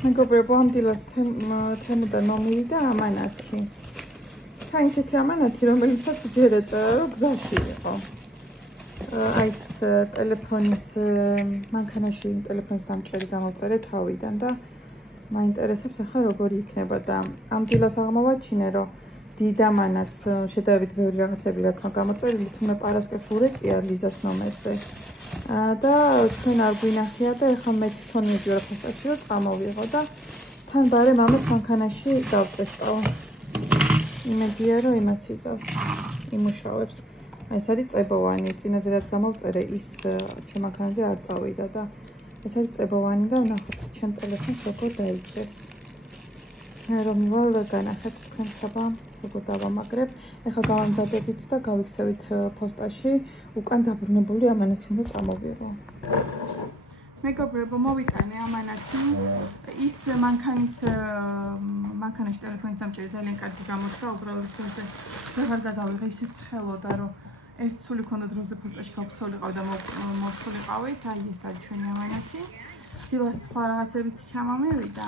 მეგობრებო, ამ დილას თემოდა ნომერი და ამანათი. თან ისეთი ამანათი, რომელიცაც ჯერ ეწერა, რომ გზაში იყო. აი ეს ტელეფონის მანქანაში ტელეფონის დამჭერი გამოწერე თავიდან და მაინტერესებს ახლა როგორი იქნება და ამ დილას აღმოვაჩინე, რომ დიდ ამანათს შედარებით ბევრი რაღაცები რაც გამოწერილი, თუმცა პარასკევს ურეკია ლიზას ნომერზე. და ჩვენ არ გვინახია და ეხლა მე თვითონ მივიდიო ფოსტაში რომ წამოვიღო და თან ბარემ ამას მანქანაში დავტესტავ. იმედია რომ იმას იწავს, იმუშავებს. აი ეს არის წებოვანი, წინაზე რაც გამოვწერე ის ჩემ მანქანაზე არ წავიდა და ეს არის წებოვანი და ვნახოთ ჩემ ტელეფონს როგორ დაიჭერს. რომ მივალ განახეთ თქვენ საბა როგორ დავამაგრებ. ეხლა გავამზადებით და გავიქცევით ფოსტაში უკან დაბრუნებული ამანათი უნდა წამოვიღო. მეგობრებო, მოვიტანე ამანათი. ის მანქანაში ტელეფონის დამჭერი ძალიან კარგი გამოდგა, უბრალოდ ესე აღარ გადავიღე, ისე ცხელოდა, რომ ერთ სული ქონდა დროზე ფოსტაში გავქცეულიყავ და მოვცულიყავით. აი ეს არის ჩვენი ამანათი. დილას სხვა რაღაცებით ჩამამევიდა.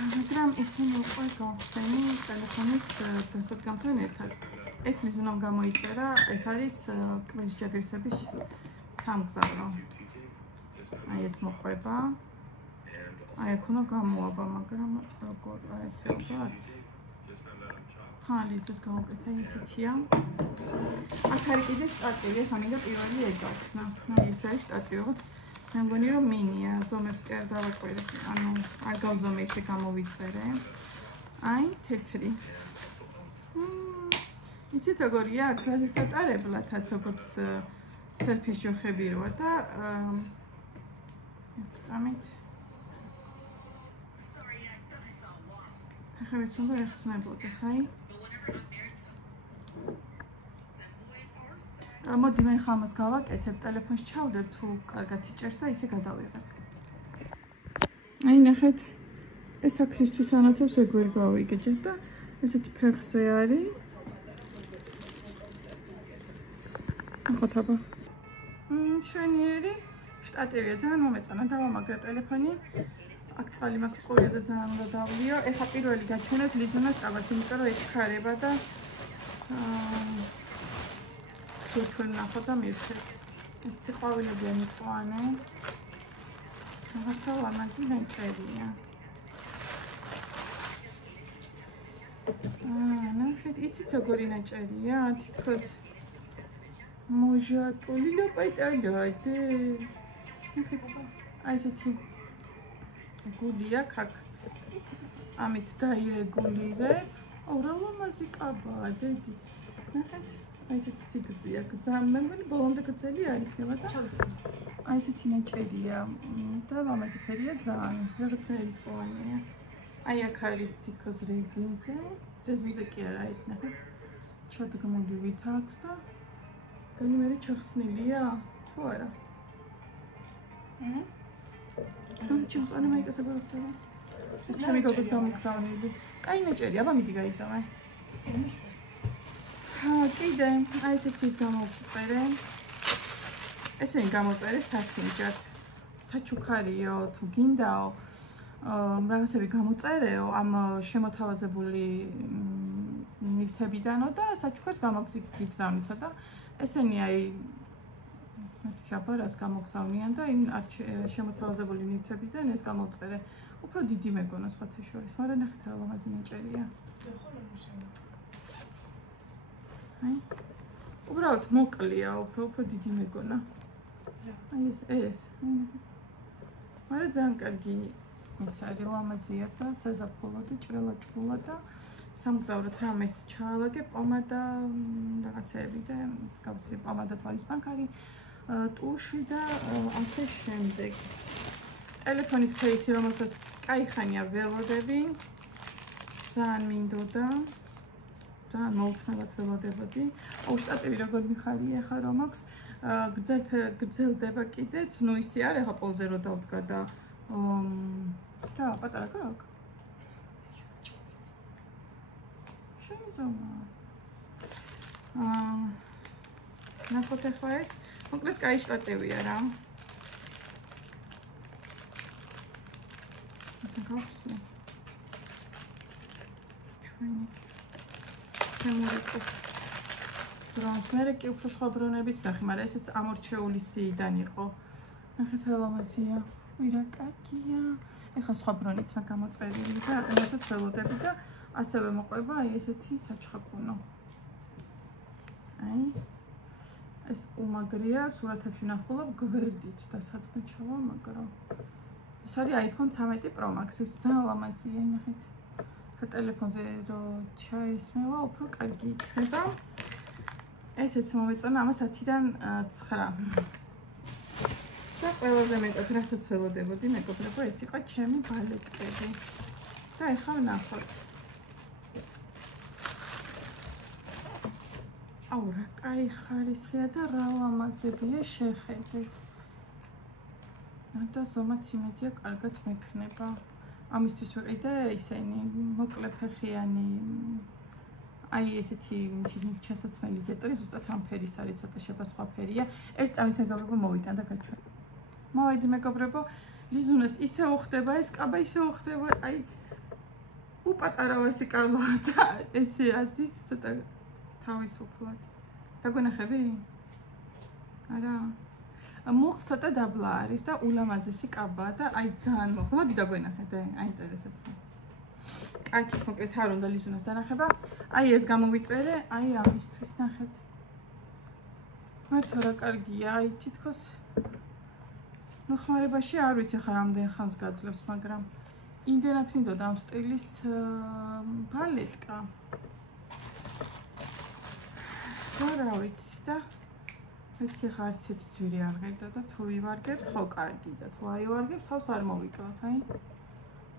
მაგრამ ისინი უკვე გავხსენი ტელეფონის დასადგამთან ერთად. ეს მიზნამ გამოიწერა, ეს არის კბილის ჯაგრისების სამგზავრო. აი ეს მოყვება. აი აქ უნდა გამოვა, მაგრამ როგორ ესე ვთქვათ. ლიზას გავუკეთე ისეთია. აქ არის კიდე შტატივი, ახლა მინდა პირველი ეგავხსნა. აი ეს არის შტატივი. მე მგონი რომ მინია, ზომეს კი არ დავაკვირდ, ანუ არ გავზომე ისე გამოვიწერე. აი თეთრი. იცით როგორია, გზაზე სატარებლათაც როგორც სელფის ჯოხები როა და წამით. ახლა მეც უნდა ეხსნებოდეს, აი. მოდი მე ხა ამას გავაკეთებ, ტელეფონს ჩავდებ თუ კარგად იჭერს და ისე გადავიღებ. აი ნახეთ, ეს აქრისთვის ანათებს ეგ ვერ გავიგეჯებ და ესეთი ფეხზე არის. ნახოთ აბა. შვენიერი შტატივია, ძალიან მომეწონა, დავამაგრე ტელეფონი. აქ წყალი მაქვს ყურია და ძალიან უნდა დავლიო. ეხლა პირველი გაჩვენოთ ლიზონას კაბას, იმიტომ რომ ეჩქარება და ჩვენ ნახოთ და მივცეთ. ესეთი ყვავილებია მიწვანე. რაღაცა ლამაზი ნაჭერია. ნახეთ, იცით როგორი ნაჭერია? თითქოს მოჟატული და პატალადი. ნახეთ, აი ესეთი გული აქვს აქ. ამით დაირეგულირებ. რა ლამაზი კაბაა, დედი. ნახეთ. აი ესეთი სიგრძეა, მე მგონი ბოლომდე გრძელი არ იქნება და აი ესეთი ნაჭერია და ლამაზი ფერია ძალიან, რაღაცა მწვანეა. აი აქ არის თითქოს რეზინზე კი არა, ის ნახეთ, ჩადგმულივით აქვს და განიმერი ჩახსნილია, თუ არა? ჩემწვანე მაიკასა გავხდება. ეს ჩემი გოგოს გამოგზავნილი. კაი ნაჭერი, აბა მიდი გაიზამე. კიდე, აი ესეთი ის გამოვწერე. ესენი გამოწერე სასინჯად. საჩუქარიო, თუ გინდაო, რაღაცები გამოწერეო ამ შემოთავაზებული ნივთებიდანო და საჩუქარს გამოგზავნითო და ესენი აი მეთქი აბა რას გამოგზავნიან და იმ შემოთავაზებული ნივთებიდან ეს გამოწერე. უფრო დიდი მეგონა სხვათა შორის, მაგრამ ნახეთ რა ლამაზი ნაჭერია. აი, უბრალოდ მოკლია, უფრო დიდი მეგონა. აი ეს. მაგრამ ძალიან კარგი ის არის, ლამაზია და საზაფხულო და ჭრელაჭრულა და სამგზავროდ რამეს ჩაალაგე, პომადა, რაღაცეები და მსგავსი პომადა, თვალის პანკარი, ტუში და ასე შემდეგ. ტელეფონის кейსი, რომელსაც კაი ხანია ველოდები, ძალიან მინდოდა. ძალიან მოუთმევად ველოდებოდი. აუ შტატივი როგორ მიხარია ახლა რომ აქვს გრძელდება კიდეც, ნუ ისი არ ახლა პოლზე რო დავდგა და რა პატარა გაქვს? შემიზომა. ნახოთ ახლა ეს, მოკლედ კაი შტატივია რა. გავხსნე. ჩვენი თემურიკის ბრონს. მე კი უფრო სხვა ბრონებიც ნახე, მაგრამ ესეც ამორჩეული სიიდან იყო. ნახეთ რა ლამაზია. ვირა კარგია. ეხლა სხვა ბრონიც მაგ გამოწერილი და რასაც ველოდები და ასევე მოყვება აი ესეთი საჩხაკუნო. აი ეს უმაგრია, სურათებში ნახულობ გვერდით და სადმე ჩავა, მაგრამ ეს არის iPhone 13 Pro Max, ეს ძალიან ლამაზია, ნახეთ. ხა ტელეფონზე რო ჩაისმევა, უფრო კარგი იქნება. ესეც მომეწონა ამას 10-დან 9. და ყველაზე მეტად რასაც ველოდებოდი, მეგობრებო, ეს იყო ჩემი ბალეტები. და ეხლა ვნახოთ. აუ, რა კაი ხარისხია და რა ლამაზებია შეხედე. და ზომაც იმედია კარგად მექნება. ამისთვის ვიყიდე ისენი მოკლე ფეხიანი აი ესეთი ჩასაცმელი გეტრი, ზუსტად ამ ფერის არის, ცოტა შეფა სხვა ფერია. ერთ წამით მეგობრებო მოვიტან და გაჩვენ. მოვედი მეგობრებო, ლიზუნას ისე უხდება ეს კაბა, ისე უხდება, აი უპატარავ ეს კაბა და ესე ასის ცოტა თავისუფლად. დაგვენახები? არა. მუხ ცოტა დაბლა არის და ულამაზესი კაბაა და აი ძალიან მოხდა. მოდი დაგვენახეთ, აინტერესებს. კარგი, კონკრეტ არ უნდა ლიზუნას დანახება. აი ეს გამოვიწერე, აი ამისთვის ნახეთ. ხმართ რა კარგია, აი თითქოს ნუ ხმარებაში არ ვიცი ხარ რამდენ ხანს გაძლევს, მაგრამ იმდენად მინდოდა ამ სტილის ბალეტკა. რა ვიცი და მეთქი ხარ ცეთი ძვირი არ ღირდა და თუ ვივარგებს, ხო კარგი და თუ არ ივარგებს, თავს არ მოვიკლავ, აი.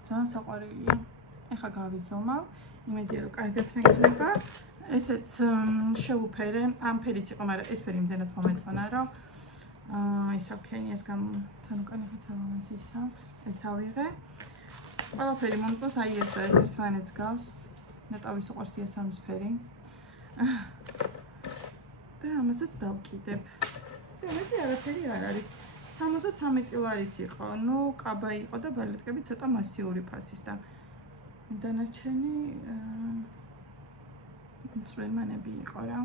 ძალიან საყვარელია. ეხლა გავიზომავ, იმედია რომ კარგად მექნება. ესეც შევუფერე, ამ ფერიც იყო, მაგრამ ეს ფერი იმდენად მომეწონა, რომ ის აქენი ეს თან უკან ხეთალამაზი ის აქვს. ეს ავიღე. ყველაფერი მომწონს, აი ეს და ეს ერთმანეთს გავს. ნეტავის უყვარს იასამის ფერი. და ამასაც დავკიდებ. სულები არაფერი არ არის. 73 ლარის იყო. ნუ კაბა იყო და ბალეტკები ცოტა მასიური ფასის და დანარჩენი წვენმანები იყო რა.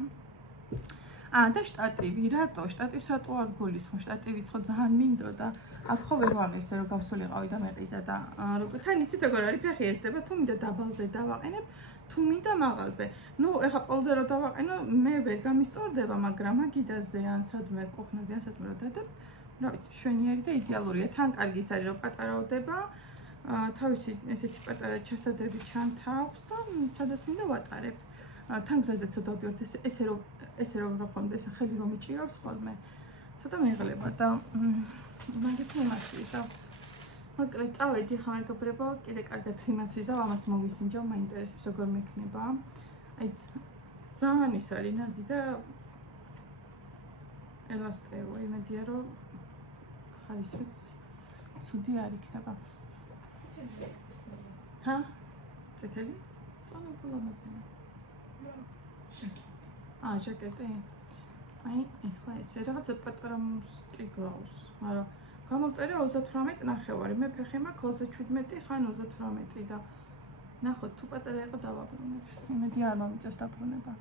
და შტატივი, რატო? შტატივს რატო არ გულისხმობ? შტატივიც ხო ძალიან მინდოდა. აქ ხო ვერ ვაღირს, რომ გავსულიყავი და მეყიდა და როგორ თან იცით როგორ არის ფეხი ესდება, თუ მინდა დაბალზე დავაყენებ, თუ მინდა მაღალზე. ნუ ეხლა პოლზე რო დავაყენო, მე ვერ გამისწორდება, მაგრამ მაგიდაზე ან სადმე კუხნაზე ან სადმე რო დადებ, რა ვიცი, მშვენიერი და იდეალურია. თან კარგი ის არის, რომ პატარავდება. თავისი ესეთი პატარა ჩასადები ჩანთავს და სადაც მინდა ვატარებ. თან გზაზე ცოტა ვდივართ, ესე რომ ვიღებ ეს ხელი რომ იჭირავს ხოლმე. ცოტა მეღლება და მაგით იმას ვიზავ. მოკლედ წავედი ხა მეგობრებო, კიდე კარგად იმას ვიზავ, ამას მოვისინჯავ, მაინტერესებს როგორ მექნება. აი ძალიან ის არის ნაზი და ელასტეო, იმედია რომ ხარისხიც ცუდი არ იქნება. ჰა? წითელი? წონებულა მოცემა. ჟაკეტი. აი, ეხლა ესე რაღაცა პატარა კი გავს, მაგრამ გამოვწერე 38 ნახევარი. მე ფეხი მაქვს 37 ხან 38 და ნახოთ თუ პატარა იყო დავაბრუნებ. იმედი არ მომიწევს დაბრუნება.